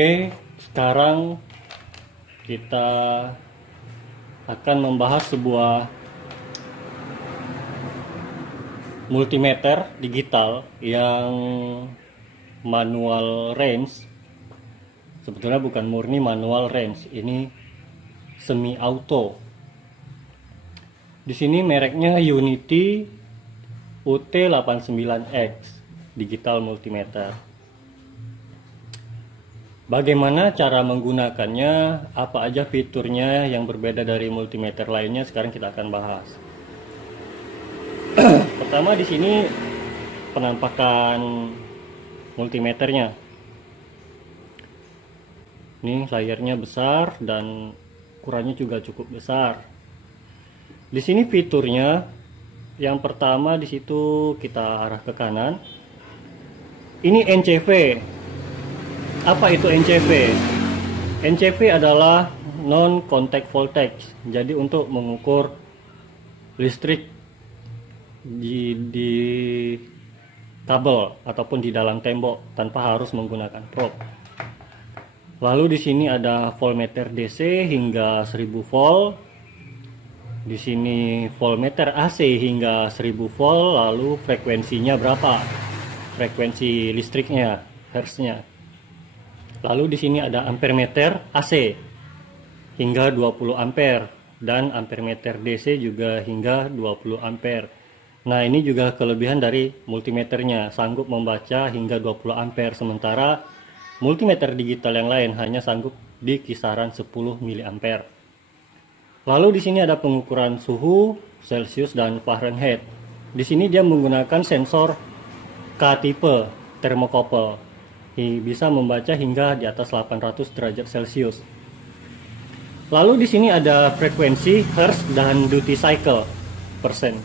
Oke, sekarang kita akan membahas sebuah multimeter digital yang manual range. Sebetulnya bukan murni manual range, ini semi auto. Di sini mereknya Unity UT89X digital multimeter. Bagaimana cara menggunakannya, apa aja fiturnya yang berbeda dari multimeter lainnya, sekarang kita akan bahas. Pertama di sini penampakan multimeternya. Ini layarnya besar dan ukurannya juga cukup besar. Di sini fiturnya, yang pertama di situ kita arah ke kanan. Ini NCV. Apa itu NCV? NCV adalah non contact voltage. Jadi untuk mengukur listrik di kabel ataupun di dalam tembok tanpa harus menggunakan probe. Lalu di sini ada voltmeter DC hingga 1000 volt. Di sini voltmeter AC hingga 1000 volt. Lalu frekuensinya berapa? Frekuensi listriknya, hertznya. Lalu di sini ada ampermeter AC hingga 20 ampere dan ampermeter DC juga hingga 20 ampere. Nah, ini juga kelebihan dari multimeternya, sanggup membaca hingga 20 ampere, sementara multimeter digital yang lain hanya sanggup di kisaran 10 miliampere. Lalu di sini ada pengukuran suhu Celsius dan Fahrenheit. Di sini dia menggunakan sensor K-tipe thermocouple. Bisa membaca hingga di atas 800 derajat Celcius. Lalu di sini ada frekuensi hertz dan duty cycle persen.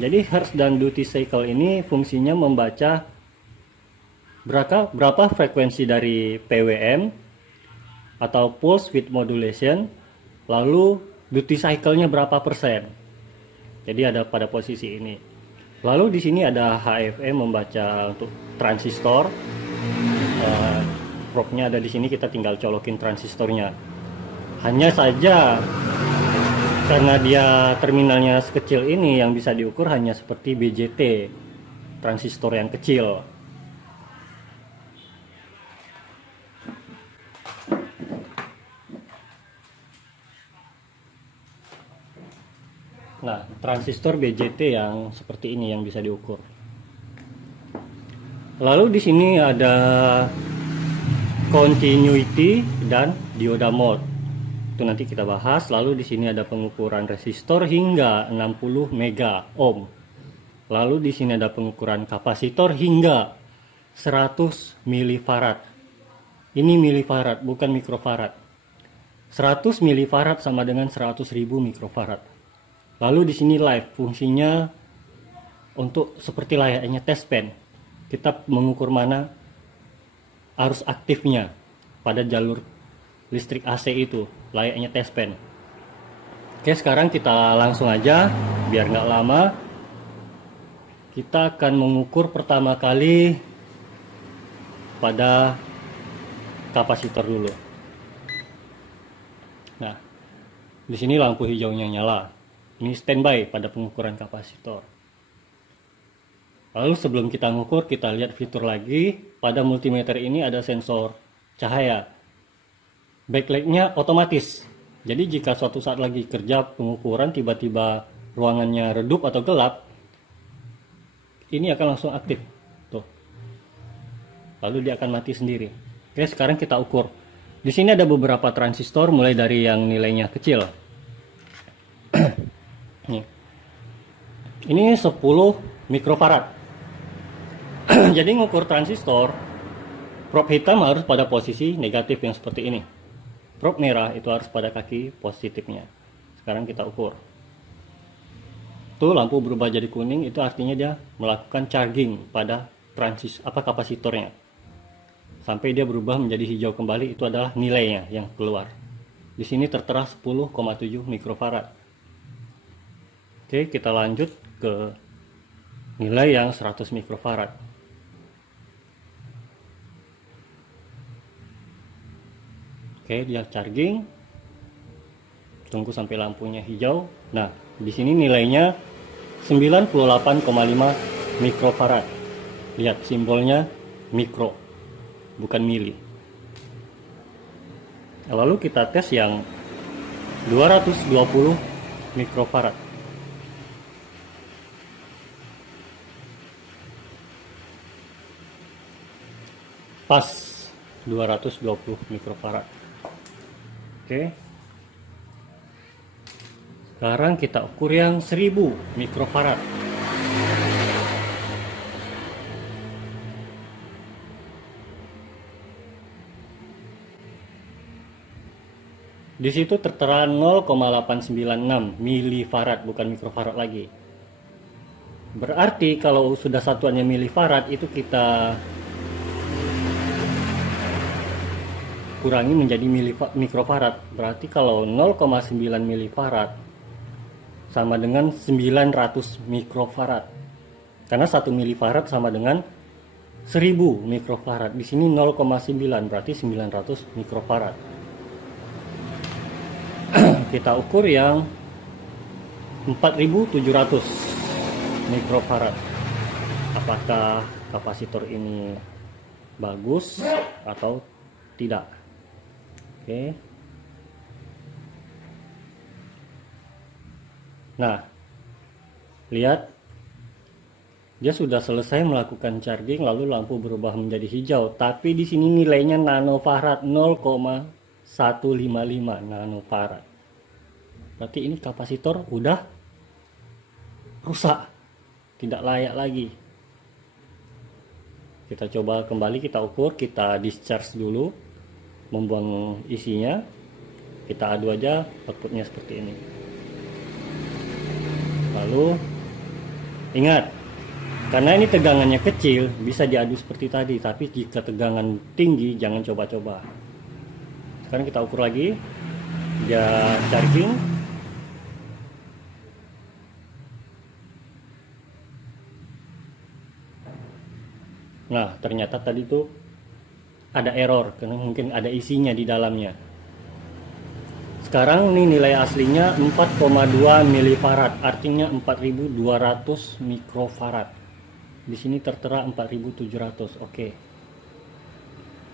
Jadi hertz dan duty cycle ini fungsinya membaca berapa frekuensi dari PWM atau pulse width modulation, lalu duty cycle-nya berapa persen. Jadi ada pada posisi ini. Lalu di sini ada HFE membaca untuk transistor. Probe-nya ada di sini, kita tinggal colokin transistornya. Hanya saja karena dia terminalnya sekecil ini, yang bisa diukur hanya seperti BJT, transistor yang kecil. Nah, transistor BJT yang seperti ini yang bisa diukur. Lalu di sini ada continuity dan dioda mode. Itu nanti kita bahas. Lalu di sini ada pengukuran resistor hingga 60 mega ohm. Lalu di sini ada pengukuran kapasitor hingga 100 milifarad. Ini milifarad, bukan mikrofarad. 100 milifarad sama dengan 100.000 mikrofarad. Lalu di sini live, fungsinya untuk seperti layaknya test pen. Kita mengukur mana arus aktifnya pada jalur listrik AC itu, layaknya test pen. Oke, sekarang kita langsung aja, biar nggak lama. Kita akan mengukur pertama kali pada kapasitor dulu. Nah, di sini lampu hijaunya nyala. Ini standby pada pengukuran kapasitor. Lalu sebelum kita ngukur, kita lihat fitur lagi. Pada multimeter ini ada sensor cahaya. Backlightnya otomatis. Jadi jika suatu saat lagi kerja pengukuran, tiba-tiba ruangannya redup atau gelap, ini akan langsung aktif. Tuh. Lalu dia akan mati sendiri. Oke, sekarang kita ukur. Di sini ada beberapa transistor, mulai dari yang nilainya kecil. Ini 10 mikrofarad. Jadi ngukur transistor, probe hitam harus pada posisi negatif yang seperti ini. Probe merah itu harus pada kaki positifnya. Sekarang kita ukur. Tuh, lampu berubah jadi kuning, itu artinya dia melakukan charging pada kapasitornya. Sampai dia berubah menjadi hijau kembali, itu adalah nilainya yang keluar. Di sini tertera 10,7 mikrofarad. Oke, kita lanjut ke nilai yang 100 mikrofarad. Oke, dia charging. Tunggu sampai lampunya hijau. Nah, di sini nilainya 98,5 mikrofarad. Lihat simbolnya mikro, bukan mili. Lalu kita tes yang 220 mikrofarad. Pas 220 mikrofarad. Oke. Sekarang kita ukur yang 1000 mikrofarad. Di situ tertera 0,896 milifarad, bukan mikrofarad lagi. Berarti kalau sudah satuannya milifarad itu kita kurangi menjadi mikrofarad. Berarti kalau 0,9 milifarad sama dengan 900 mikrofarad. Karena 1 milifarad sama dengan 1000 mikrofarad. Di sini 0,9 berarti 900 mikrofarad. Kita ukur yang 4700 mikrofarad. Apakah kapasitor ini bagus atau tidak? Oke. Nah, lihat, dia sudah selesai melakukan charging, lalu lampu berubah menjadi hijau. Tapi di sini nilainya nanofarad, 0,155 nanofarad. Berarti ini kapasitor udah rusak, tidak layak lagi. Kita coba kembali, kita ukur, kita discharge dulu, membuang isinya. Kita adu aja outputnya seperti ini. Lalu ingat, karena ini tegangannya kecil bisa diadu seperti tadi, tapi jika tegangan tinggi jangan coba-coba. Sekarang kita ukur lagi, dia charging. Nah, ternyata tadi tuh ada error karena mungkin ada isinya di dalamnya. Sekarang ini nilai aslinya 4,2 milifarad, artinya 4200 mikrofarad. Di sini tertera 4700. Oke.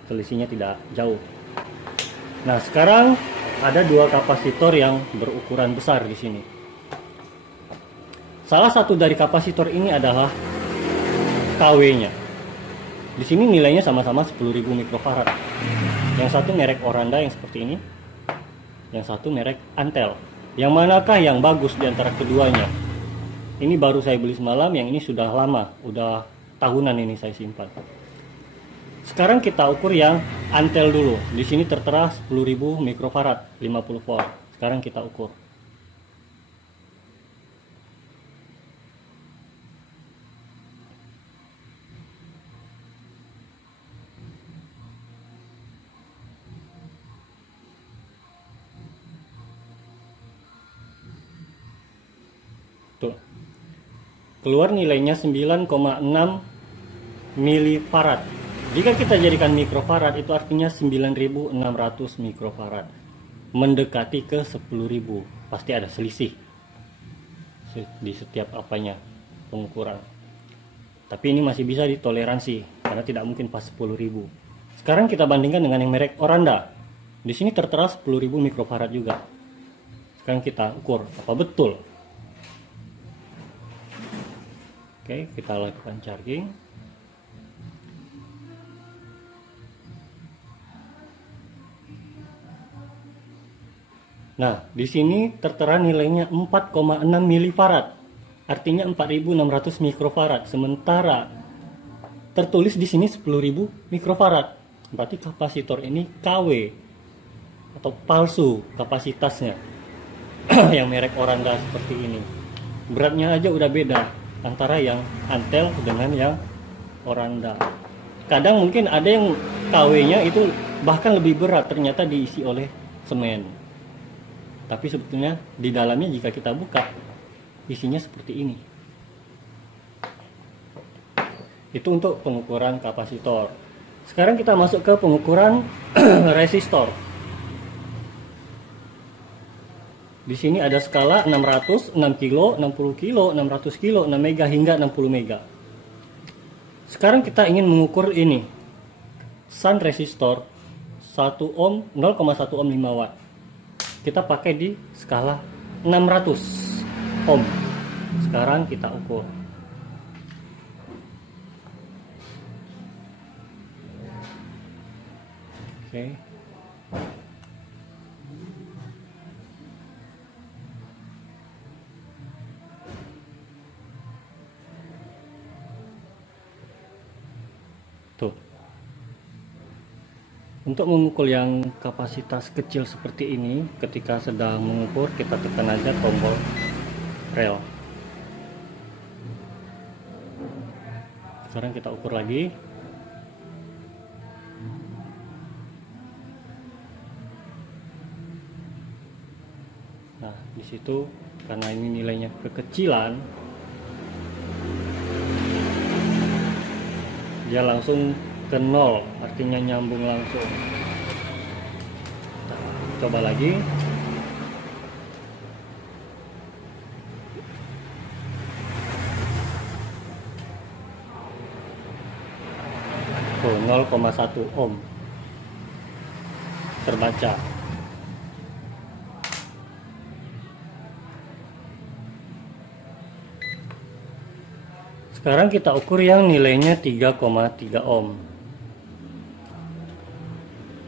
Selisihnya tidak jauh. Nah, sekarang ada dua kapasitor yang berukuran besar di sini. Salah satu dari kapasitor ini adalah KW-nya. Di sini nilainya sama-sama 10.000 mikrofarad. Yang satu merek Oranda yang seperti ini, yang satu merek Antel. Yang manakah yang bagus di antara keduanya? Ini baru saya beli semalam, yang ini sudah lama, udah tahunan ini saya simpan. Sekarang kita ukur yang Antel dulu. Di sini tertera 10.000 mikrofarad, 50 volt. Sekarang kita ukur. Tuh. Keluar nilainya 9,6 milifarad. Jika kita jadikan mikrofarad itu artinya 9.600 mikrofarad. Mendekati ke 10.000. Pasti ada selisih di setiap apanya pengukuran. Tapi ini masih bisa ditoleransi karena tidak mungkin pas 10.000. Sekarang kita bandingkan dengan yang merek Oranda. Di sini tertera 10.000 mikrofarad juga. Sekarang kita ukur apa betul. Oke, kita lakukan charging. Nah, di sini tertera nilainya 4,6 milifarad. Artinya 4.600 mikrofarad. Sementara tertulis di sini 10.000 mikrofarad. Berarti kapasitor ini KW atau palsu kapasitasnya. Yang merek Oranda seperti ini. Beratnya aja udah beda antara yang Antel dengan yang Oranda. Kadang mungkin ada yang KW-nya itu bahkan lebih berat, ternyata diisi oleh semen. Tapi sebetulnya di dalamnya jika kita buka, isinya seperti ini. Itu untuk pengukuran kapasitor. Sekarang kita masuk ke pengukuran resistor. Di sini ada skala 600, 6 kilo, 60 kilo, 600 kilo, 6 mega hingga 60 mega. Sekarang kita ingin mengukur ini. Shunt resistor 1 ohm, 0,1 ohm 5 watt. Kita pakai di skala 600 ohm. Sekarang kita ukur. Oke. Tuh. Untuk memukul yang kapasitas kecil seperti ini, ketika sedang mengukur kita tekan aja tombol rel. Sekarang kita ukur lagi. Nah, di situ karena ini nilainya kekecilan, dia langsung ke 0, artinya nyambung langsung. Nah, coba lagi. Tuh, 0,1 ohm terbaca. Sekarang kita ukur yang nilainya 3,3 ohm.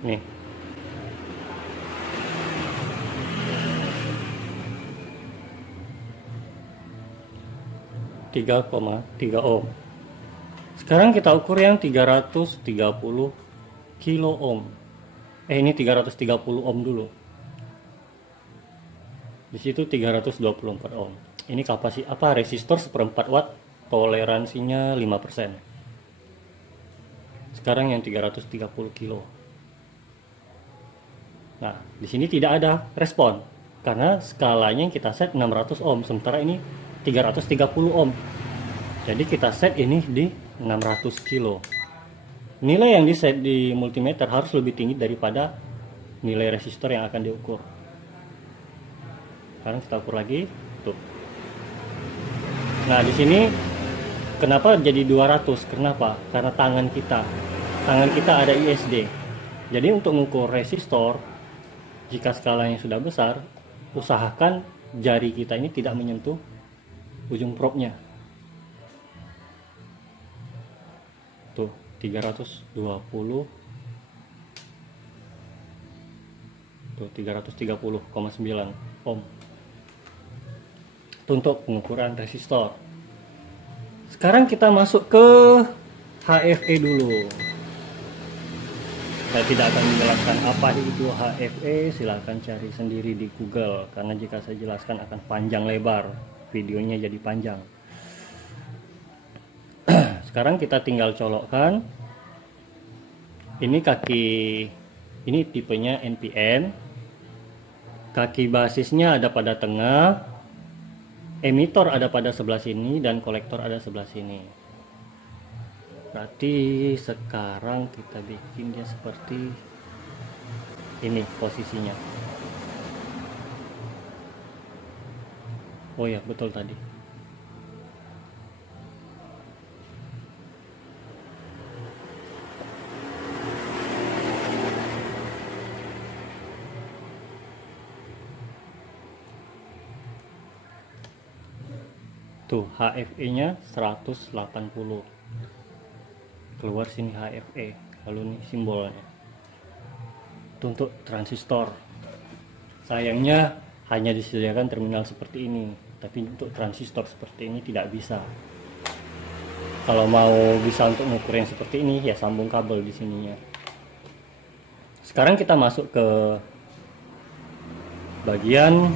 Nih. Tiga koma tiga ohm. Sekarang kita ukur yang 330 kilo ohm. Ini 330 ohm dulu. Di situ 324 ohm. Ini kapasitas apa? Resistor 1/4 watt. Toleransinya 5%. Sekarang yang 330 kilo. Nah, di sini tidak ada respon karena skalanya yang kita set 600 ohm, sementara ini 330 ohm. Jadi kita set ini di 600 kilo. Nilai yang di set di multimeter harus lebih tinggi daripada nilai resistor yang akan diukur. Sekarang kita ukur lagi, tuh. Nah, di sini kenapa jadi 200? Kenapa? Karena tangan kita ada ISD. Jadi untuk mengukur resistor, jika skalanya sudah besar, usahakan jari kita ini tidak menyentuh ujung probe-nya. Tuh, 320. Tuh, 330,9 ohm. Itu untuk pengukuran resistor. Sekarang kita masuk ke HFE dulu. Saya tidak akan menjelaskan apa itu HFE, silahkan cari sendiri di Google, karena jika saya jelaskan akan panjang lebar, videonya jadi panjang. Sekarang kita tinggal colokkan. Ini kaki, ini tipenya NPN. Kaki basisnya ada pada tengah, emitor ada pada sebelah sini, dan kolektor ada sebelah sini. Berarti sekarang kita bikin dia seperti ini posisinya. Oh ya, betul tadi. Tuh, HFE-nya 180. Keluar sini HFE, lalu nih simbolnya. Itu untuk transistor. Sayangnya hanya disediakan terminal seperti ini, tapi untuk transistor seperti ini tidak bisa. Kalau mau bisa untuk mengukur yang seperti ini, ya sambung kabel di sininya. Sekarang kita masuk ke bagian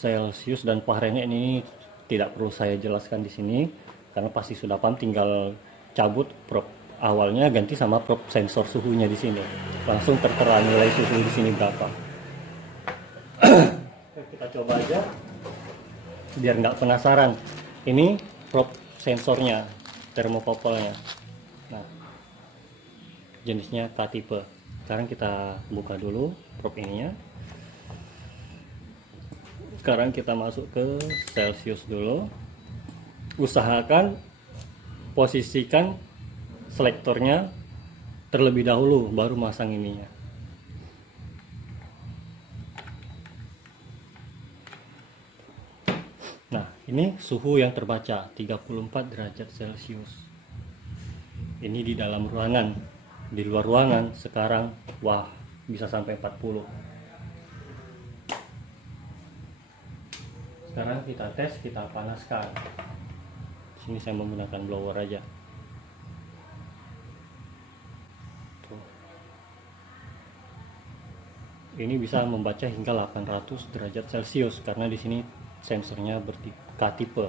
Celsius dan Fahrenheit. Ini tidak perlu saya jelaskan di sini karena pasti sudah paham, tinggal cabut probe awalnya ganti sama probe sensor suhunya di sini. Langsung tertera nilai suhu di sini berapa. Kita coba aja biar nggak penasaran. Ini probe sensornya, termokopelnya. Nah, jenisnya K-tipe. Sekarang kita buka dulu probe ininya. Sekarang kita masuk ke Celsius dulu. Usahakan posisikan selektornya terlebih dahulu baru masang ininya. Nah, ini suhu yang terbaca 34 derajat Celcius. Ini di dalam ruangan. Di luar ruangan sekarang, wah, bisa sampai 40. Sekarang kita tes, kita panaskan. Sini saya menggunakan blower aja. Tuh. Ini bisa membaca hingga 800 derajat Celcius karena di sini sensornya K-tipe.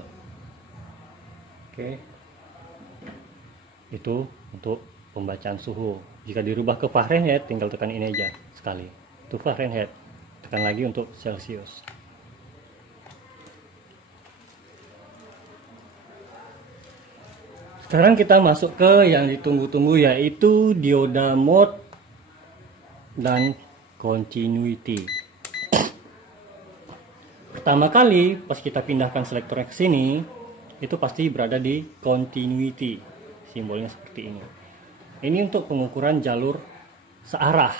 Oke. Itu untuk pembacaan suhu. Jika dirubah ke Fahrenheit, tinggal tekan ini aja sekali. Itu Fahrenheit. Tekan lagi untuk Celsius. Sekarang kita masuk ke yang ditunggu-tunggu, yaitu dioda mode dan continuity. Pertama kali pas kita pindahkan selektornya ke sini, itu pasti berada di continuity. Simbolnya seperti ini. Ini untuk pengukuran jalur searah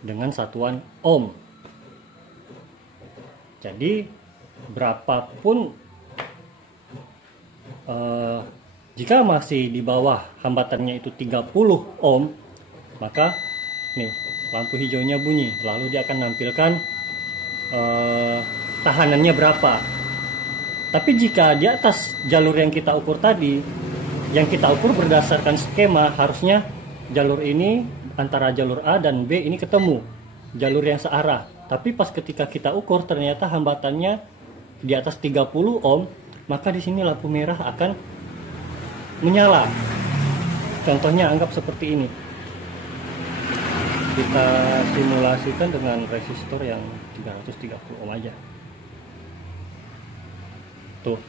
dengan satuan ohm. Jadi berapapun jika masih di bawah hambatannya itu 30 ohm, maka nih lampu hijaunya bunyi, lalu dia akan nampilkan tahanannya berapa. Tapi jika di atas jalur yang kita ukur tadi, yang kita ukur berdasarkan skema, harusnya jalur ini antara jalur A dan B ini ketemu, jalur yang searah. Tapi pas ketika kita ukur ternyata hambatannya di atas 30 ohm, maka di sini lampu merah akan menyala. Contohnya anggap seperti ini. Kita simulasikan dengan resistor yang 330 ohm aja. Tuh.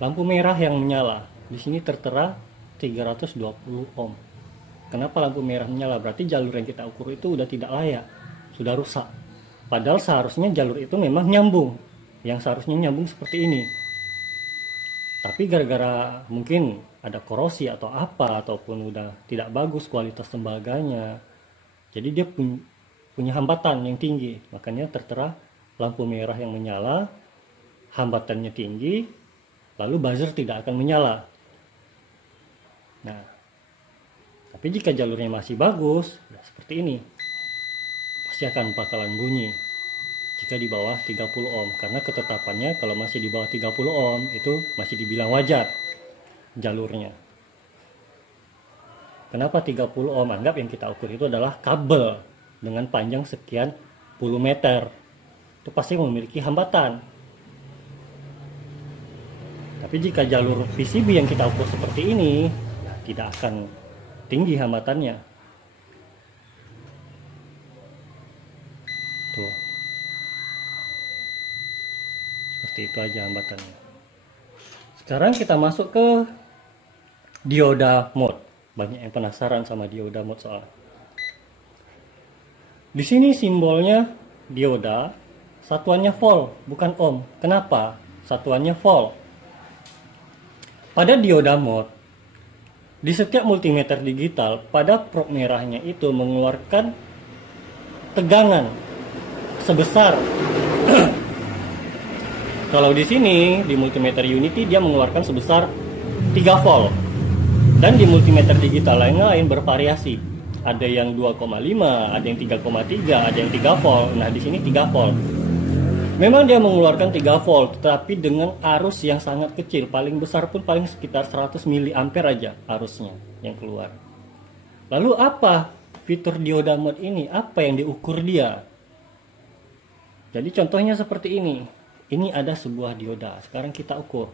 Lampu merah yang menyala. Di sini tertera 320 ohm. Kenapa lampu merah menyala? Berarti jalur yang kita ukur itu udah tidak layak, sudah rusak. Padahal seharusnya jalur itu memang nyambung. Yang seharusnya nyambung seperti ini. Tapi gara-gara mungkin ada korosi atau apa, ataupun udah tidak bagus kualitas tembaganya, jadi dia punya hambatan yang tinggi. Makanya tertera lampu merah yang menyala, hambatannya tinggi, lalu buzzer tidak akan menyala. Nah, tapi jika jalurnya masih bagus, ya seperti ini, pasti akan bakalan bunyi jika di bawah 30 ohm. Karena ketetapannya kalau masih di bawah 30 ohm itu masih dibilang wajar jalurnya. Kenapa 30 ohm? Anggap yang kita ukur itu adalah kabel dengan panjang sekian puluh meter. Itu pasti memiliki hambatan. Tapi jika jalur PCB yang kita ukur seperti ini, tidak akan tinggi hambatannya. Tuh. Seperti itu aja hambatannya. Sekarang kita masuk ke dioda mode. Banyak yang penasaran sama dioda mode soal. Di sini simbolnya dioda, satuannya volt, bukan ohm. Kenapa? Satuannya volt. Pada dioda mode, di setiap multimeter digital, pada probe merahnya itu mengeluarkan tegangan sebesar. Kalau di sini di multimeter Unity dia mengeluarkan sebesar 3 volt. Dan di multimeter digital lain bervariasi. Ada yang 2,5, ada yang 3,3, ada yang 3 volt. Nah, di sini 3 volt. Memang dia mengeluarkan 3 volt, tetapi dengan arus yang sangat kecil. Paling besar pun paling sekitar 100 mA aja arusnya yang keluar. Lalu apa fitur dioda mode ini? Apa yang diukur dia? Jadi contohnya seperti ini. Ini ada sebuah dioda. Sekarang kita ukur.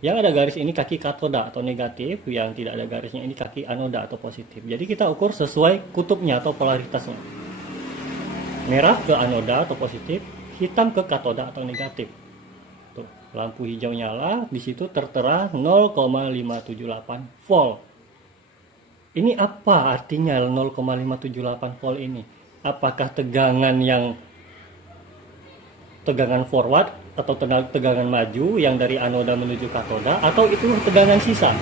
Yang ada garis ini kaki katoda atau negatif, yang tidak ada garisnya ini kaki anoda atau positif. Jadi kita ukur sesuai kutubnya atau polaritasnya. Merah ke anoda atau positif, hitam ke katoda atau negatif. Tuh, lampu hijau nyala, di situ tertera 0,578 volt. Ini apa artinya 0,578 volt ini? Apakah tegangan forward atau tegangan maju yang dari anoda menuju katoda, atau itu tegangan sisa?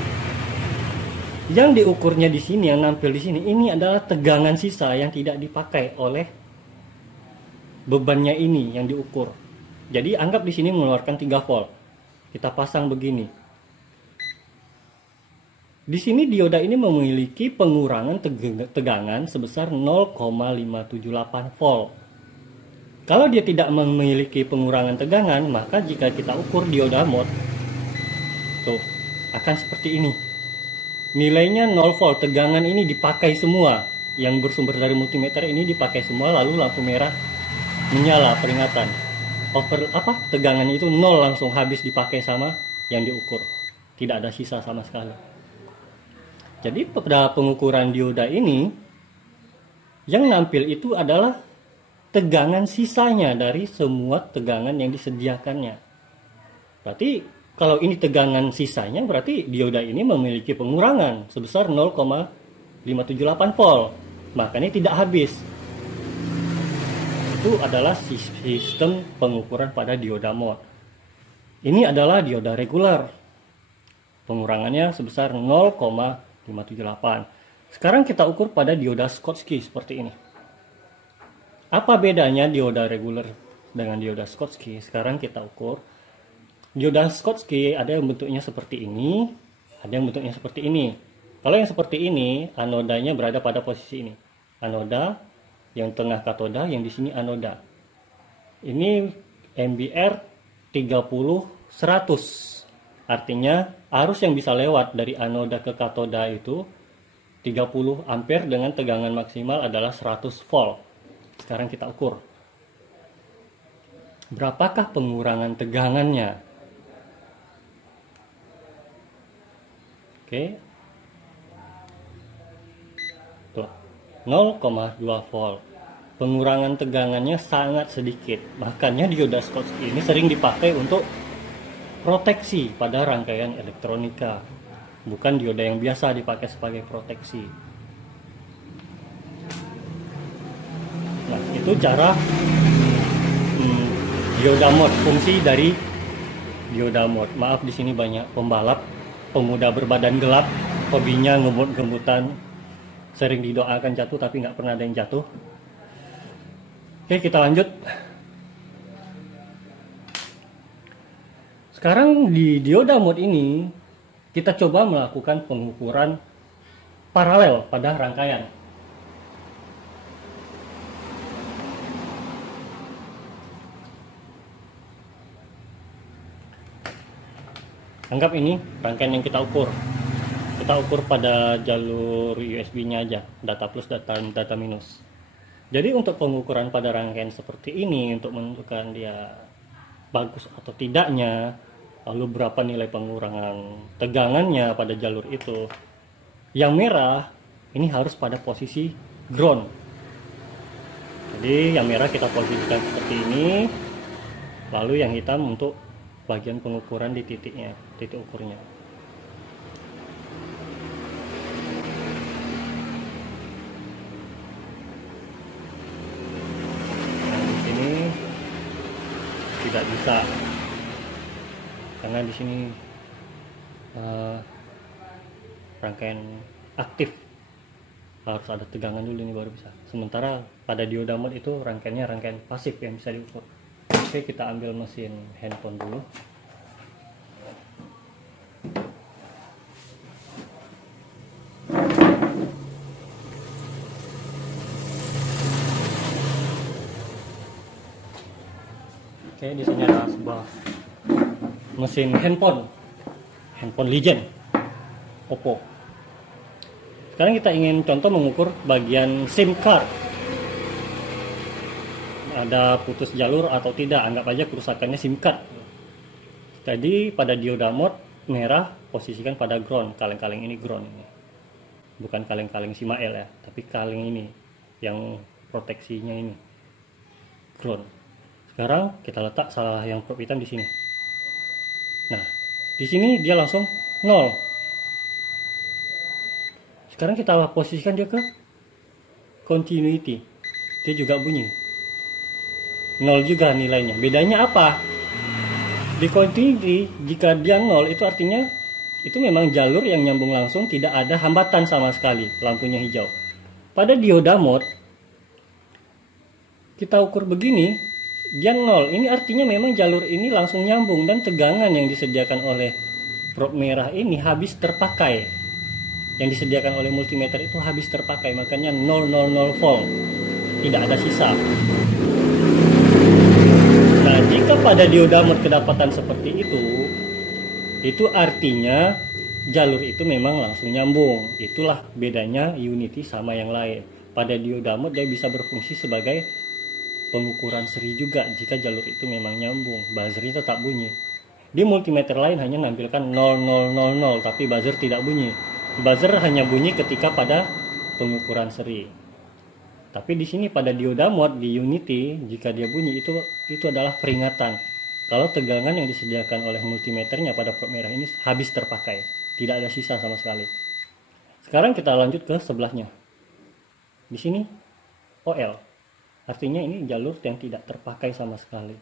Yang diukurnya di sini, yang nampil di sini, ini adalah tegangan sisa yang tidak dipakai oleh bebannya ini yang diukur. Jadi anggap di sini mengeluarkan 3 volt. Kita pasang begini. Di sini dioda ini memiliki pengurangan tegangan sebesar 0,578 volt. Kalau dia tidak memiliki pengurangan tegangan, maka jika kita ukur dioda mod, tuh, akan seperti ini. Nilainya 0 volt, tegangan ini dipakai semua. Yang bersumber dari multimeter ini dipakai semua, lalu lampu merah menyala peringatan. Tegangan itu 0 langsung habis dipakai sama yang diukur. Tidak ada sisa sama sekali. Jadi pada pengukuran dioda ini, yang nampil itu adalah tegangan sisanya dari semua tegangan yang disediakannya. Berarti kalau ini tegangan sisanya, berarti dioda ini memiliki pengurangan sebesar 0,578 volt. Makanya tidak habis. Itu adalah sistem pengukuran pada dioda mod. Ini adalah dioda reguler. Pengurangannya sebesar 0,578. Sekarang kita ukur pada dioda Schottky seperti ini. Apa bedanya dioda reguler dengan dioda Schottky? Sekarang kita ukur. Dioda Schottky ada yang bentuknya seperti ini, ada yang bentuknya seperti ini. Kalau yang seperti ini, anodanya berada pada posisi ini. Anoda, yang tengah katoda, yang di sini anoda. Ini MBR 30-100. Artinya arus yang bisa lewat dari anoda ke katoda itu 30 ampere dengan tegangan maksimal adalah 100 volt. Sekarang kita ukur. Berapakah pengurangan tegangannya? Oke. Tuh, 0,2 volt. Pengurangan tegangannya sangat sedikit. Makanya dioda Schottky ini sering dipakai untuk proteksi pada rangkaian elektronika. Bukan dioda yang biasa dipakai sebagai proteksi. Nah, itu cara dioda mod, fungsi dari dioda mod. Maaf, di sini banyak pembalap, pemuda berbadan gelap, hobinya ngebut-ngebutan, sering didoakan jatuh tapi nggak pernah ada yang jatuh. Oke, kita lanjut. Sekarang di dioda mod ini kita coba melakukan pengukuran paralel pada rangkaian. Anggap ini rangkaian yang kita ukur. Kita ukur pada jalur USB-nya aja, data plus, data minus. Jadi untuk pengukuran pada rangkaian seperti ini, untuk menentukan dia bagus atau tidaknya, lalu berapa nilai pengurangan tegangannya pada jalur itu, yang merah ini harus pada posisi ground. Jadi yang merah kita posisikan seperti ini, lalu yang hitam untuk bagian pengukuran di titiknya, titik ukurnya. Tidak bisa karena di sini rangkaian aktif, harus ada tegangan dulu ini baru bisa. Sementara pada dioda mod itu rangkaiannya rangkaian pasif yang bisa diukur. Oke, kita ambil mesin handphone dulu. Oke, di sini ada sebuah mesin handphone Legend Oppo. Sekarang kita ingin contoh mengukur bagian SIM card, ada putus jalur atau tidak. Anggap aja kerusakannya SIM card. Tadi pada dioda mod merah posisikan pada ground, kaleng-kaleng ini ground ini. Bukan kaleng-kaleng Simael ya, tapi kaleng ini yang proteksinya ini ground. Sekarang kita letak salah yang probe hitam di sini. Nah, di sini dia langsung 0. Sekarang kita posisikan dia ke continuity, dia juga bunyi 0 juga nilainya. Bedanya apa? Di continuity jika dia 0 itu artinya itu memang jalur yang nyambung langsung, tidak ada hambatan sama sekali, lampunya hijau. Pada dioda mode kita ukur begini, dia 0, ini artinya memang jalur ini langsung nyambung dan tegangan yang disediakan oleh probe merah ini habis terpakai. Yang disediakan oleh multimeter itu habis terpakai, makanya 000 volt, tidak ada sisa. Nah, jika pada dioda mode kedapatan seperti itu artinya jalur itu memang langsung nyambung. Itulah bedanya unity sama yang lain. Pada dioda mode dia bisa berfungsi sebagai pengukuran seri juga jika jalur itu memang nyambung, buzzernya tetap bunyi. Di multimeter lain hanya menampilkan 0000 tapi buzzer tidak bunyi. Buzzer hanya bunyi ketika pada pengukuran seri. Tapi di sini pada dioda mode di unity jika dia bunyi itu adalah peringatan kalau tegangan yang disediakan oleh multimeternya pada probe merah ini habis terpakai, tidak ada sisa sama sekali. Sekarang kita lanjut ke sebelahnya. Di sini OL, artinya ini jalur yang tidak terpakai sama sekali.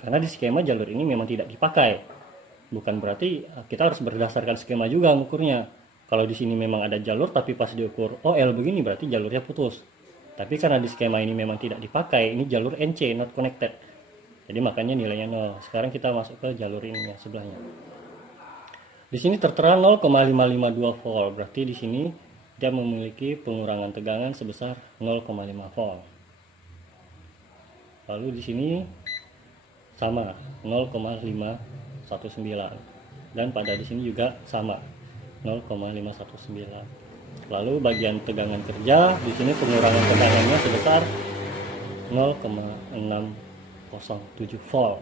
Karena di skema jalur ini memang tidak dipakai. Bukan berarti kita harus berdasarkan skema juga mengukurnya. Kalau di sini memang ada jalur tapi pas diukur OL begini berarti jalurnya putus. Tapi karena di skema ini memang tidak dipakai, ini jalur NC, not connected. Jadi makanya nilainya 0. Sekarang kita masuk ke jalur ini ya, sebelahnya. Di sini tertera 0,552 volt. Berarti di sini dia memiliki pengurangan tegangan sebesar 0,5 volt. Lalu di sini sama 0,519 dan pada di sini juga sama 0,519. Lalu bagian tegangan kerja di sini pengurangan tegangannya sebesar 0,607 volt.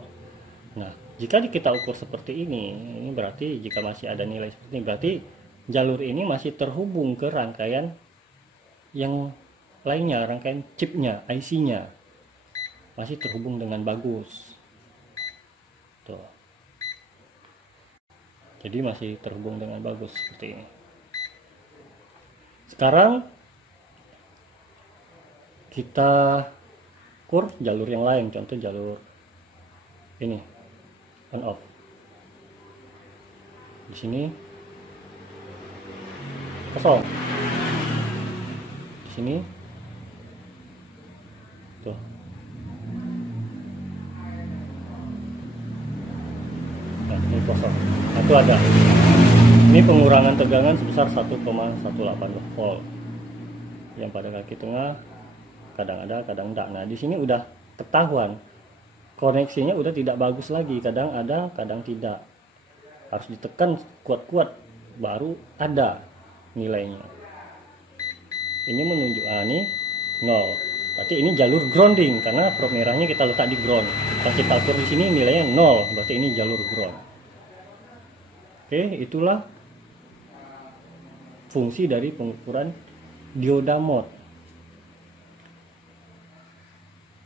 Nah, jika kita ukur seperti ini berarti jika masih ada nilai seperti ini berarti jalur ini masih terhubung ke rangkaian yang lainnya, rangkaian chipnya, IC-nya masih terhubung dengan bagus. Tuh. Jadi masih terhubung dengan bagus seperti ini. Sekarang kita ukur jalur yang lain, contoh jalur ini on off. Di sini kosong. Di sini tuh. Nah, ini kosong. Nah, itu ada. Ini pengurangan tegangan sebesar 1,180 volt. Yang pada kaki tengah kadang ada, kadang enggak. Nah, di sini udah ketahuan koneksinya udah tidak bagus lagi, kadang ada, kadang tidak. Harus ditekan kuat-kuat baru ada nilainya. Ini menunjukkan ini 0. Berarti ini jalur grounding karena probe merahnya kita letak di ground. Kalau kita atur di sini nilainya 0, berarti ini jalur ground. Oke, itulah fungsi dari pengukuran dioda mode.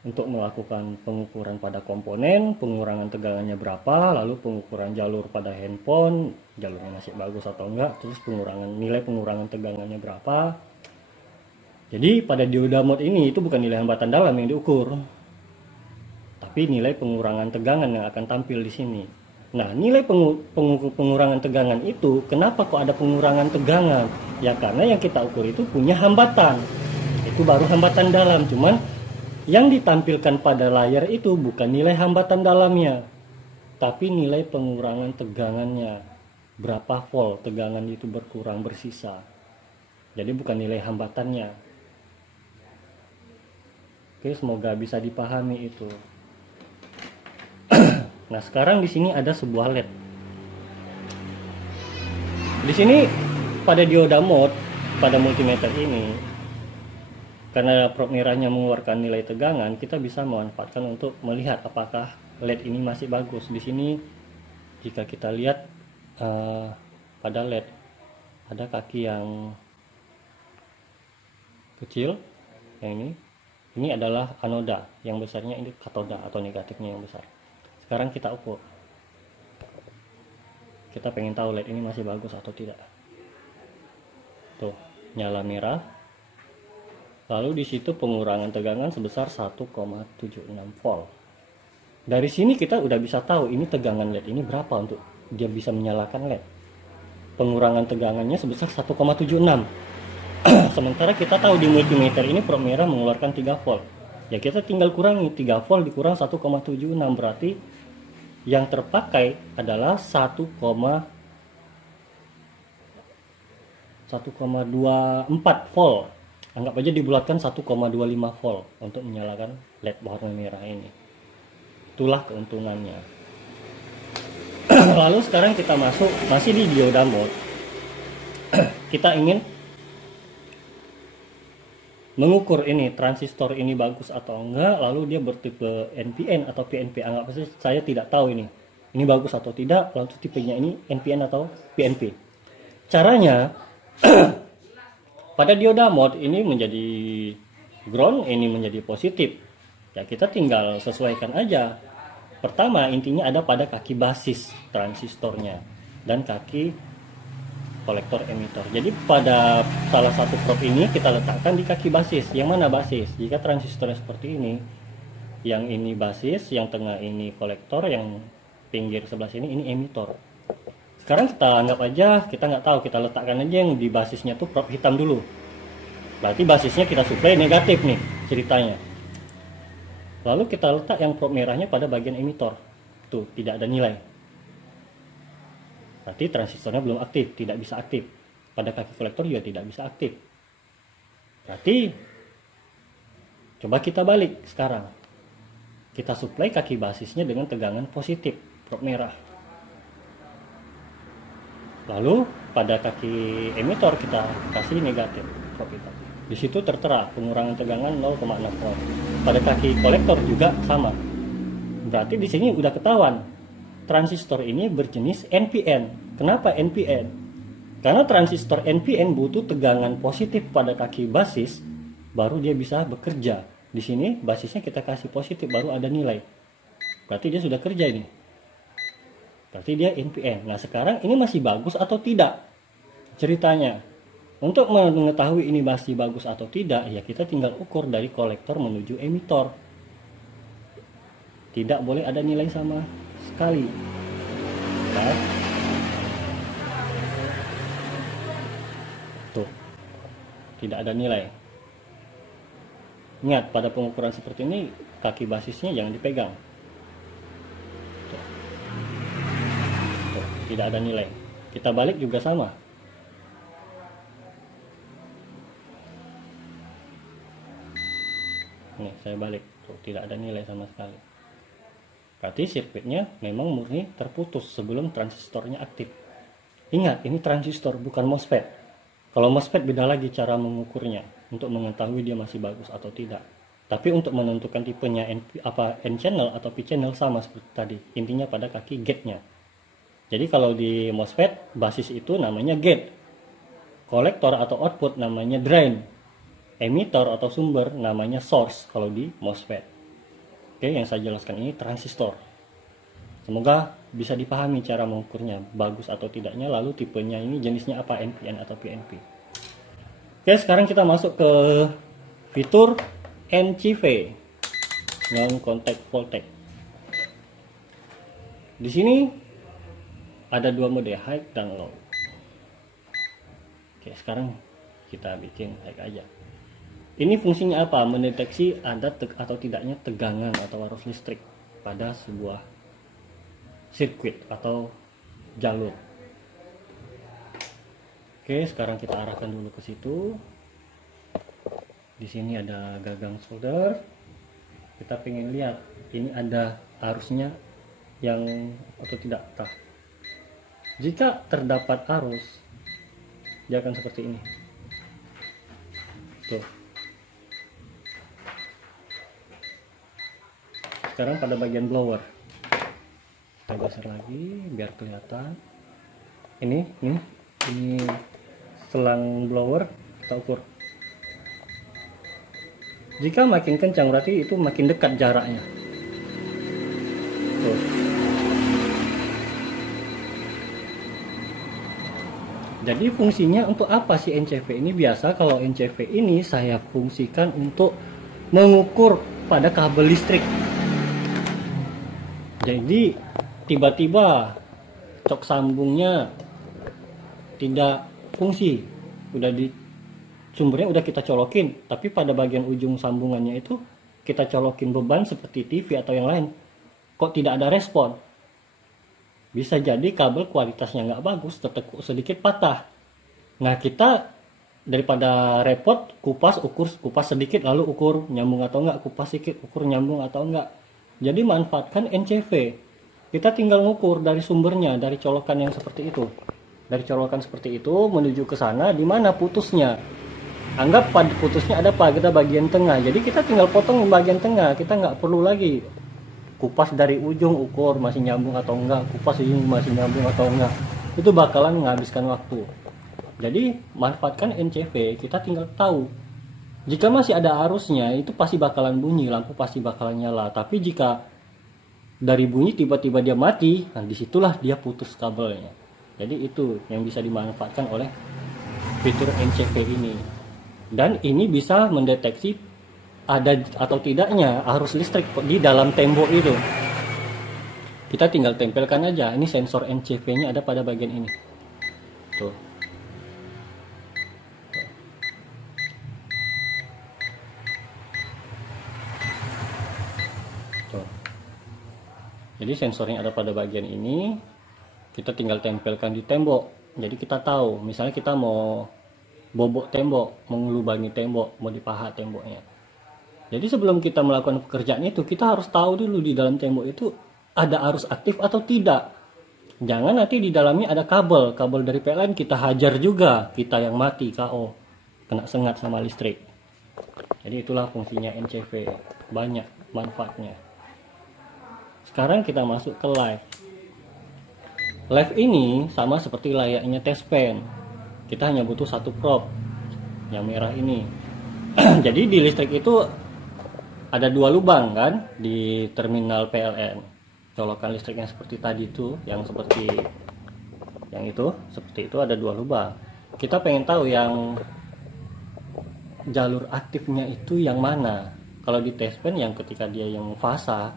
Untuk melakukan pengukuran pada komponen, pengurangan tegangannya berapa, lalu pengukuran jalur pada handphone, jalurnya masih bagus atau enggak, terus nilai pengurangan tegangannya berapa. Jadi pada dioda mode ini itu bukan nilai hambatan dalam yang diukur, tapi nilai pengurangan tegangan yang akan tampil di sini. Nah, nilai pengurangan tegangan itu, kenapa kok ada pengurangan tegangan? Ya karena yang kita ukur itu punya hambatan. Itu baru hambatan dalam, cuman yang ditampilkan pada layar itu bukan nilai hambatan dalamnya, tapi nilai pengurangan tegangannya. Berapa volt tegangan itu berkurang bersisa. Jadi bukan nilai hambatannya. Oke, semoga bisa dipahami itu. Nah, sekarang di sini ada sebuah LED. Di sini pada dioda mode, pada multimeter ini, karena probe merahnya mengeluarkan nilai tegangan, kita bisa memanfaatkan untuk melihat apakah LED ini masih bagus. Di sini jika kita lihat pada LED ada kaki yang kecil, yang ini adalah anoda, yang besarnya ini katoda atau negatifnya yang besar. Sekarang kita ukur, kita pengen tahu LED ini masih bagus atau tidak. Tuh, nyala merah. Lalu di situ pengurangan tegangan sebesar 1,76 volt. Dari sini kita udah bisa tahu ini tegangan LED ini berapa untuk dia bisa menyalakan LED. Pengurangan tegangannya sebesar 1,76. Sementara kita tahu di multimeter ini probe merah mengeluarkan 3 volt. Ya kita tinggal kurangi 3 volt dikurang 1,76, berarti yang terpakai adalah 1,24 volt. Anggap aja dibulatkan 1,25 volt untuk menyalakan LED warna merah ini. Itulah keuntungannya. Lalu sekarang kita masuk, masih di dioda mode. Kita ingin mengukur ini transistor ini bagus atau enggak, lalu dia bertipe NPN atau PNP. Anggap saja saya tidak tahu ini bagus atau tidak, lalu tipenya ini NPN atau PNP. Caranya pada dioda mode ini menjadi ground, ini menjadi positif. Ya kita tinggal sesuaikan aja. Pertama intinya ada pada kaki basis transistornya dan kaki kolektor emitor. Jadi pada salah satu probe ini kita letakkan di kaki basis. Yang mana basis? Jika transistornya seperti ini, yang ini basis, yang tengah ini kolektor, yang pinggir sebelah sini ini emitor. Sekarang kita anggap aja kita nggak tahu, kita letakkan aja yang di basisnya tuh probe hitam dulu. Berarti basisnya kita suplai negatif nih ceritanya. Lalu kita letak yang probe merahnya pada bagian emitor. Tuh, tidak ada nilai. Berarti transistornya belum aktif, tidak bisa aktif. Pada kaki kolektor juga tidak bisa aktif. Berarti coba kita balik sekarang. Kita suplai kaki basisnya dengan tegangan positif, probe merah. Lalu pada kaki emitor kita kasih negatif, probe hitam. Di situ tertera pengurangan tegangan 0,6 volt. Pada kaki kolektor juga sama. Berarti di sini udah ketahuan transistor ini berjenis NPN. Kenapa NPN? Karena transistor NPN butuh tegangan positif pada kaki basis baru dia bisa bekerja. Di sini basisnya kita kasih positif baru ada nilai. Berarti dia sudah kerja ini. Berarti dia NPN. Nah sekarang ini masih bagus atau tidak ceritanya. Untuk mengetahui ini masih bagus atau tidak, ya kita tinggal ukur dari kolektor menuju emitor. Tidak boleh ada nilai sama sekali. Nah, tuh, tidak ada nilai. Ingat, pada pengukuran seperti ini, kaki basisnya jangan dipegang. Tuh. Tuh, tidak ada nilai. Kita balik juga sama. Nih, saya balik. Tuh, tidak ada nilai sama sekali. Berarti sirkuitnya memang murni terputus sebelum transistornya aktif. Ingat, ini transistor bukan MOSFET. Kalau MOSFET beda lagi cara mengukurnya untuk mengetahui dia masih bagus atau tidak. Tapi untuk menentukan tipenya N-channel atau P-channel sama seperti tadi. Intinya pada kaki gate-nya. Jadi kalau di MOSFET basis itu namanya gate. Kolektor atau output namanya drain. Emitor atau sumber namanya source kalau di MOSFET. Oke, yang saya jelaskan ini transistor. Semoga bisa dipahami cara mengukurnya, bagus atau tidaknya, lalu tipenya ini jenisnya apa, NPN atau PNP. Oke, sekarang kita masuk ke fitur NCV, non contact voltage. Di sini ada dua mode, high dan low. Oke, sekarang kita bikin high aja. Ini fungsinya apa? Mendeteksi ada atau tidaknya tegangan atau arus listrik pada sebuah sirkuit atau jalur. Oke, sekarang kita arahkan dulu ke situ. Di sini ada gagang solder. Kita pengen lihat ini ada arusnya yang atau tidak. Jika terdapat arus, dia akan seperti ini. Tuh. Sekarang pada bagian blower kita geser lagi biar kelihatan. Ini selang blower kita ukur. Jika makin kencang berarti itu makin dekat jaraknya. Tuh. Jadi fungsinya untuk apa sih NCV ini? Biasa kalau NCV ini saya fungsikan untuk mengukur pada kabel listrik. Jadi tiba-tiba cok sambungnya tidak fungsi, udah di sumbernya udah kita colokin, tapi pada bagian ujung sambungannya itu kita colokin beban seperti TV atau yang lain, kok tidak ada respon. Bisa jadi kabel kualitasnya nggak bagus, tertekuk sedikit patah. Nah kita daripada repot kupas sedikit lalu ukur nyambung atau enggak, kupas sedikit ukur nyambung atau enggak. Jadi manfaatkan NCV. Kita tinggal ngukur dari sumbernya, dari colokan yang seperti itu. Dari colokan seperti itu menuju ke sana, di mana putusnya. Anggap pada putusnya ada pada bagian tengah. Jadi kita tinggal potong bagian tengah. Kita nggak perlu lagi kupas dari ujung ukur masih nyambung atau enggak, kupas ini masih nyambung atau enggak. Itu bakalan menghabiskan waktu. Jadi manfaatkan NCV, kita tinggal tahu. Jika masih ada arusnya, itu pasti bakalan bunyi, lampu pasti bakalan nyala. Tapi jika dari bunyi tiba-tiba dia mati, nah disitulah dia putus kabelnya. Jadi itu yang bisa dimanfaatkan oleh fitur NCV ini. Dan ini bisa mendeteksi ada atau tidaknya arus listrik di dalam tembok itu. Kita tinggal tempelkan aja. Ini sensor NCV-nya ada pada bagian ini. Tuh. Tuh. Jadi sensornya ada pada bagian ini. Kita tinggal tempelkan di tembok. Jadi kita tahu, misalnya kita mau bobok tembok, mengelubangi tembok, mau dipahat temboknya. Jadi sebelum kita melakukan pekerjaan itu, kita harus tahu dulu di dalam tembok itu ada arus aktif atau tidak. Jangan nanti di dalamnya ada kabel dari PLN kita hajar juga, kita yang mati KO, kena sengat sama listrik. Jadi itulah fungsinya NCV, banyak manfaatnya. Sekarang kita masuk ke live. Live ini sama seperti layaknya test pen. Kita hanya butuh satu prop, yang merah ini. Jadi di listrik itu ada dua lubang kan di terminal PLN. Colokan listriknya seperti tadi itu, yang seperti yang itu, seperti itu ada dua lubang. Kita pengen tahu yang jalur aktifnya itu yang mana. Kalau di test pen yang ketika dia yang fasa,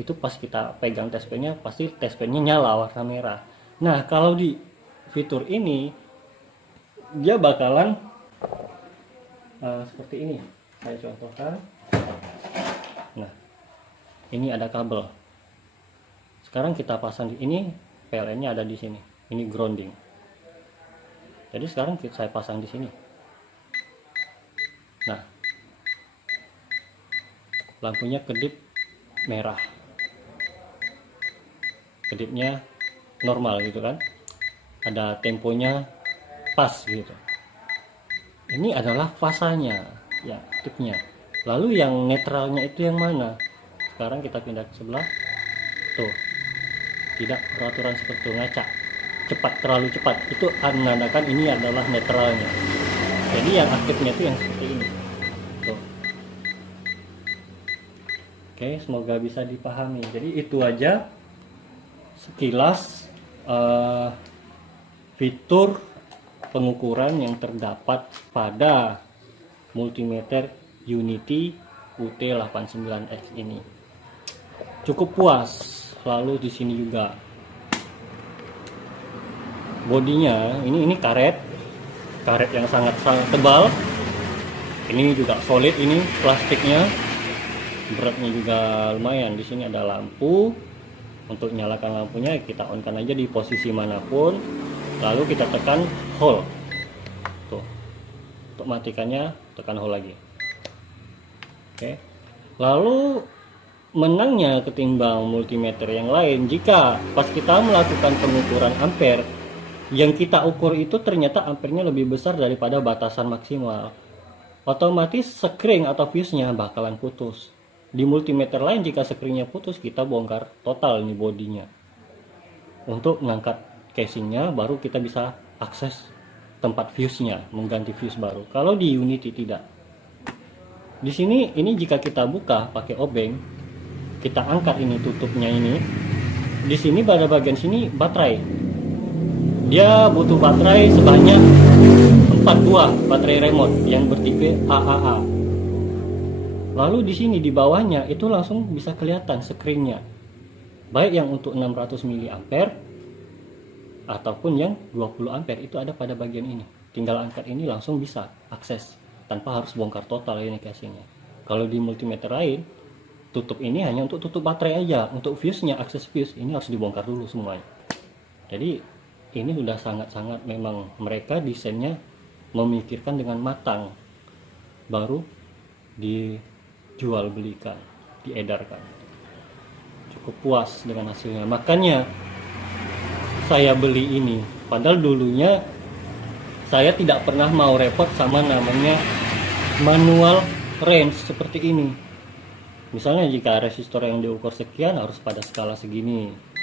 itu pas kita pegang test pennya pasti test pennya nyala warna merah. Nah, kalau di fitur ini dia bakalan seperti ini. Saya contohkan. Nah, ini ada kabel. Sekarang kita pasang di ini, PLN-nya ada di sini. Ini grounding. Jadi sekarang saya pasang di sini. Nah, lampunya kedip merah. Kedipnya normal gitu kan. Ada temponya pas gitu. Ini adalah fasanya, ya aktifnya. Lalu yang netralnya itu yang mana? Sekarang kita pindah ke sebelah. Tuh. Tidak peraturan seperti itu, ngacak. Cepat, terlalu cepat. Itu menandakan ini adalah netralnya. Jadi yang aktifnya itu yang seperti ini. Tuh. Oke, semoga bisa dipahami. Jadi itu aja sekilas fitur pengukuran yang terdapat pada multimeter Unity UT89X ini. Cukup puas. Lalu di sini juga bodinya ini karet yang sangat tebal. Ini juga solid, ini plastiknya. Beratnya juga lumayan. Di sini ada lampu. Untuk nyalakan lampunya kita on-kan aja di posisi manapun. Lalu kita tekan hold. Tuh. Untuk matikannya tekan hold lagi. Oke. Lalu menangnya ketimbang multimeter yang lain jika pas kita melakukan pengukuran ampere yang kita ukur itu ternyata ampernya lebih besar daripada batasan maksimal. Otomatis sekring atau fuse-nya bakalan putus. Di multimeter lain jika sekringnya putus, kita bongkar total nih bodinya. Untuk mengangkat casingnya baru kita bisa akses tempat fuse-nya, mengganti fuse baru. Kalau di Unity tidak. Di sini ini jika kita buka pakai obeng, kita angkat ini tutupnya ini. Di sini pada bagian sini baterai. Dia butuh baterai sebanyak 4 buah baterai remote yang bertipe AAA. Lalu di sini di bawahnya itu langsung bisa kelihatan screen-nya. Baik yang untuk 600 mAh ataupun yang 20 ampere itu ada pada bagian ini. Tinggal angkat ini langsung bisa akses tanpa harus bongkar total ini casingnya. Kalau di multimeter lain, tutup ini hanya untuk tutup baterai aja. Untuk fuse-nya, akses fuse ini harus dibongkar dulu semuanya. Jadi ini sudah sangat-sangat, memang mereka desainnya memikirkan dengan matang, baru dijual belikan, diedarkan. Cukup puas dengan hasilnya. Makanya saya beli ini. Padahal dulunya saya tidak pernah mau repot sama namanya manual range seperti ini. Misalnya jika resistor yang diukur sekian harus pada skala segini.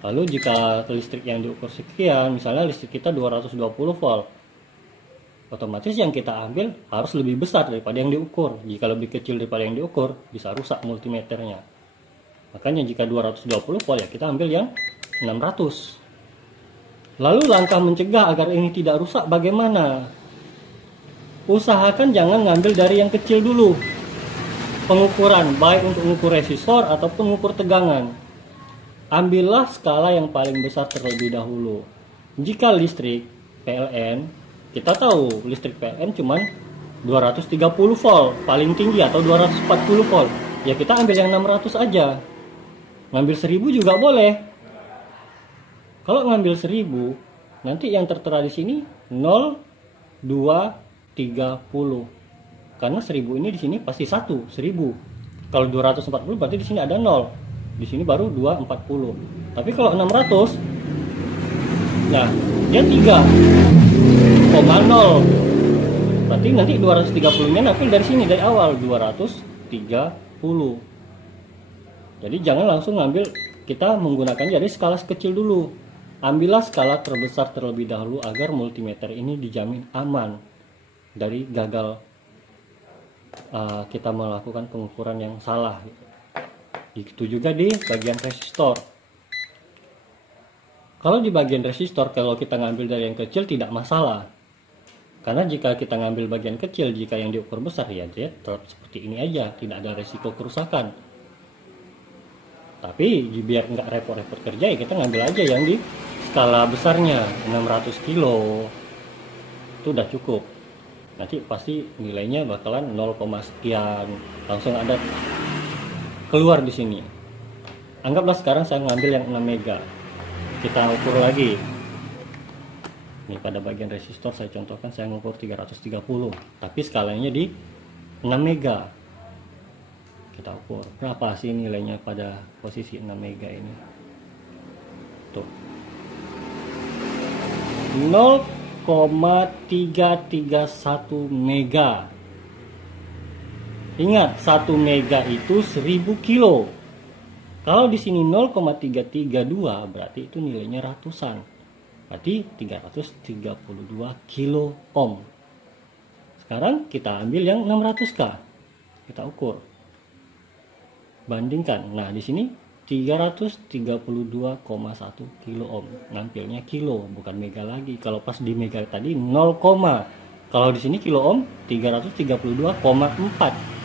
Lalu jika listrik yang diukur sekian, misalnya listrik kita 220 volt, otomatis yang kita ambil harus lebih besar daripada yang diukur. Jika lebih kecil daripada yang diukur, bisa rusak multimeternya. Makanya jika 220 volt ya kita ambil yang 600. Lalu langkah mencegah agar ini tidak rusak bagaimana? Usahakan jangan ngambil dari yang kecil dulu. Pengukuran, baik untuk mengukur resistor ataupun mengukur tegangan. Ambillah skala yang paling besar terlebih dahulu. Jika listrik PLN, kita tahu listrik PLN cuma 230 volt paling tinggi atau 240 volt. Ya kita ambil yang 600 aja. Ngambil 1000 juga boleh. Kalau ngambil 1000, nanti yang tertera di sini 0, 2, 30. Karena 1000 ini di sini pasti 1, 1000. Kalau 240 berarti di sini ada 0. Di sini baru 240. Tapi kalau 600, nah dia 3,0. Berarti nanti 230-nya ngambil dari sini dari awal 230. Jadi jangan langsung ngambil, kita menggunakan dari skala kecil dulu. Ambillah skala terbesar terlebih dahulu agar multimeter ini dijamin aman dari gagal kita melakukan pengukuran yang salah. Itu juga di bagian resistor. Kalau di bagian resistor, kalau kita ngambil dari yang kecil tidak masalah. Karena jika kita ngambil bagian kecil, jika yang diukur besar ya dia tetap seperti ini aja, tidak ada resiko kerusakan. Tapi biar nggak repot-repot kerja ya kita ngambil aja yang di skala besarnya 600 kilo. Itu udah cukup. Nanti pasti nilainya bakalan 0, sekian. Langsung ada keluar di sini. Anggaplah sekarang saya ngambil yang 6 mega. Kita ukur lagi. Ini pada bagian resistor saya contohkan saya mengukur 330, tapi skalanya di 6 mega. Kita ukur berapa sih nilainya pada posisi 6 mega ini. Tuh. 0,331 mega. Ingat, 1 mega itu 1000 kilo. Kalau di sini 0,332 berarti itu nilainya ratusan. Berarti 332 kilo ohm. Sekarang kita ambil yang 600K. Kita ukur. Bandingkan. Nah, di sini 332,1 kilo ohm. Nampilnya kilo, bukan mega lagi. Kalau pas di mega tadi 0, kalau di sini kilo ohm 332,4.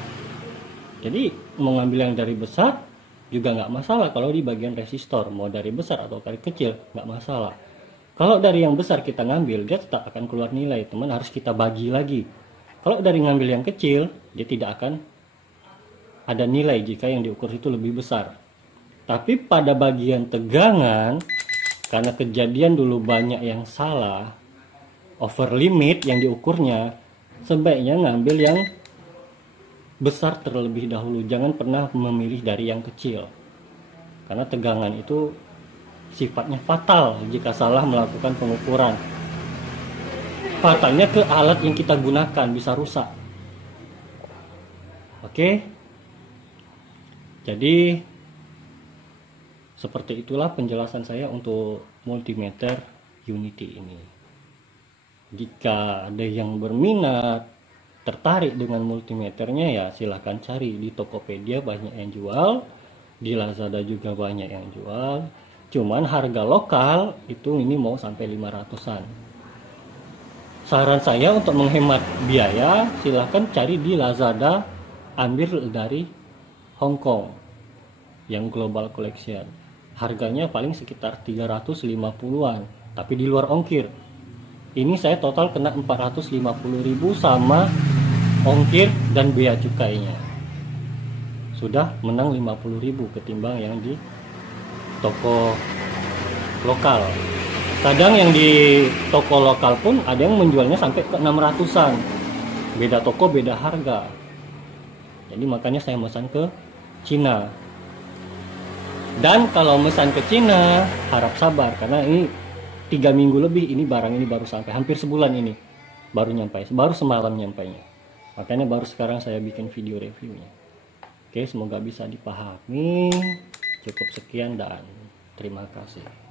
Jadi mau ngambil yang dari besar juga nggak masalah. Kalau di bagian resistor mau dari besar atau dari kecil nggak masalah. Kalau dari yang besar kita ngambil dia tetap akan keluar nilai, teman, harus kita bagi lagi. Kalau dari ngambil yang kecil dia tidak akan ada nilai jika yang diukur itu lebih besar. Tapi pada bagian tegangan, karena kejadian dulu banyak yang salah, over limit yang diukurnya, sebaiknya ngambil yang besar terlebih dahulu. Jangan pernah memilih dari yang kecil, karena tegangan itu sifatnya fatal jika salah melakukan pengukuran. Fatalnya ke alat yang kita gunakan, bisa rusak. Oke, jadi seperti itulah penjelasan saya untuk multimeter Unity ini. Jika ada yang berminat, tertarik dengan multimeternya, ya silahkan cari di Tokopedia, banyak yang jual, di Lazada juga banyak yang jual. Cuman harga lokal itu ini mau sampai 500-an. Saran saya untuk menghemat biaya, silahkan cari di Lazada, ambil dari Hong Kong yang Global Collection. Harganya paling sekitar 350-an, tapi di luar ongkir. Ini saya total kena 450.000 sama ongkir dan bea cukainya. Sudah menang 50.000 ketimbang yang di toko lokal. Kadang yang di toko lokal pun ada yang menjualnya sampai ke 600-an. Beda toko, beda harga. Jadi makanya saya memesan ke Cina. Dan kalau memesan ke Cina, harap sabar karena ini 3 minggu lebih ini barang ini baru sampai. Hampir sebulan ini baru nyampe. Baru semalam nyampainya. Makanya baru sekarang saya bikin video reviewnya. Oke, semoga bisa dipahami. Cukup sekian dan terima kasih.